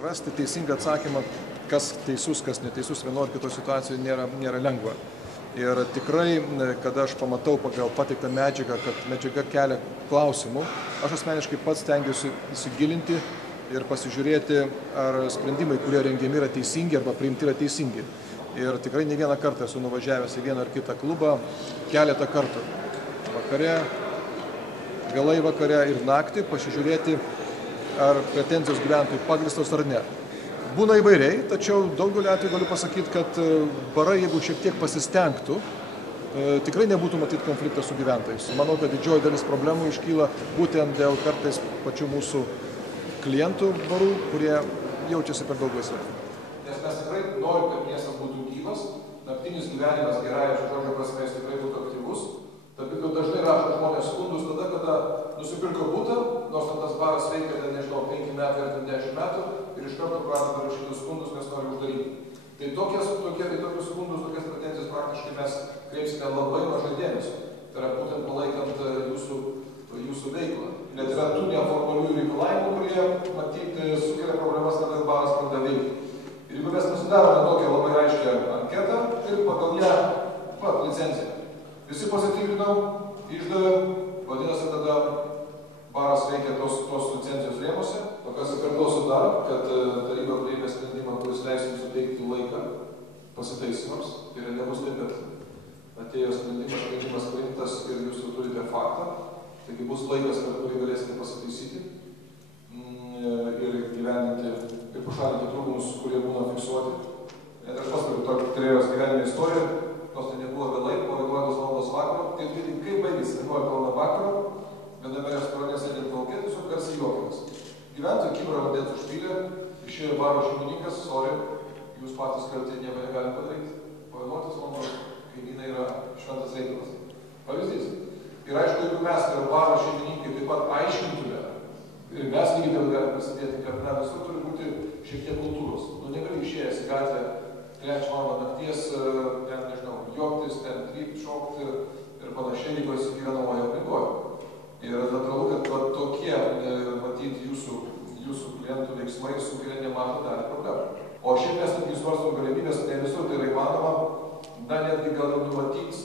rasti teisingą atsakymą, kas teisus, kas neteisus vienoje ar kitoje situacijoje nėra lengva. Ir tikrai, kada aš pamatau pagal pateiktą medžiagą, kad medžiaga kelia klausimų, aš asmeniškai pats stengiuosi įsigilinti ir pasižiūrėti, ar sprendimai, kurie rengiami, yra teisingi arba priimti yra teisingi. Ir tikrai ne vieną kartą esu nuvažiavęs į vieną ar kitą klubą, keletą kartų. Vakare, vėlai vakare ir naktį pasižiūrėti, ar pretenzijos gyventojų pagrįstos ar ne. Būna įvairiai, tačiau daugeliu atveju galiu pasakyti, kad barai, jeigu šiek tiek pasistengtų, tikrai nebūtų matyti konfliktą su gyventojais. Manau, kad didžioji dalis problemų iškyla būtent dėl kartais pačių mūsų klientų barų, kurie jaučiasi per daug laisvai. Nes mes tikrai norim, kad miestas būtų gyvas, naktinis gyvenimas gerąja žodžio prasme jis tikrai būtų aktyvus. Taip jau dažnai rašo žmonės skundus tada, kada nusipirko butą, nors tas baras veikia, nežinau, 5 metų ar 10 metų ir iš karto pradeda rašyti skundus, nes nori uždaryti. Tai tokius skundus, tokias pretenzijas praktiškai mes kreipsime labai mažai dėmesio. Tai yra būtent palaikant jūsų veiklą. Net yra tų neformalių reikalavimų, kurie matyti sukelia problemas, kada baras pradeda veikti. Ir jeigu mes pasidarome tokią labai aiškią anketą ir pagal ją licenciją. Visi pasitikrinam, išdavėm, vadinasi, tada baras veikia tos licencijos rėmuose. O kas kartuosiu dar, kad taryba priėmė sprendimą, kuris leis jums suteikti laiką pasitaisimams. Tai nebus taip, kad atėjo sprendimas priimtas ir jūs jau turite faktą. Taigi bus laikas, per kurį galėsite pasitaisyti ir gyveninti ir pašalinti trūkumus, kurie būna fiksuoti. Net aš pats turėjau gyvenime istoriją, nors tai nebuvo vėlai, po 11 valandos vakaro, kaip baigėsi 11 valandą vakaro, viename restorane sėdint lauke, tiesiog garsiai juokiamas. Gyventojai kibirą vandens užpylė, išėjo baro šeimininkas, sorry, jūs patys kalti nieko negalite padaryti. Po 11 valandos kaimynai yra šventas reikalas. Pavyzdys. Ir aišku, jeigu mes ir baro šeimininkai taip pat aiškintume, ir mes lygiai taip galime prisidėti, kad visur turi būti šiek tiek kultūros. Negali išėjęs į gatvę 3 valandą nakties, ten, nežinau, juoktis, ten trypti, šokti ir panašiai, jeigu esi gyvenamoje aplinkoje. Ir natūralu, kad tokie, matyti, jūsų klientų veiksmai sukelia nemažą dalį problemų. O šiaip mes netgi svarstom galimybės, ne visur tai yra įmanoma, netgi gal ir numatyti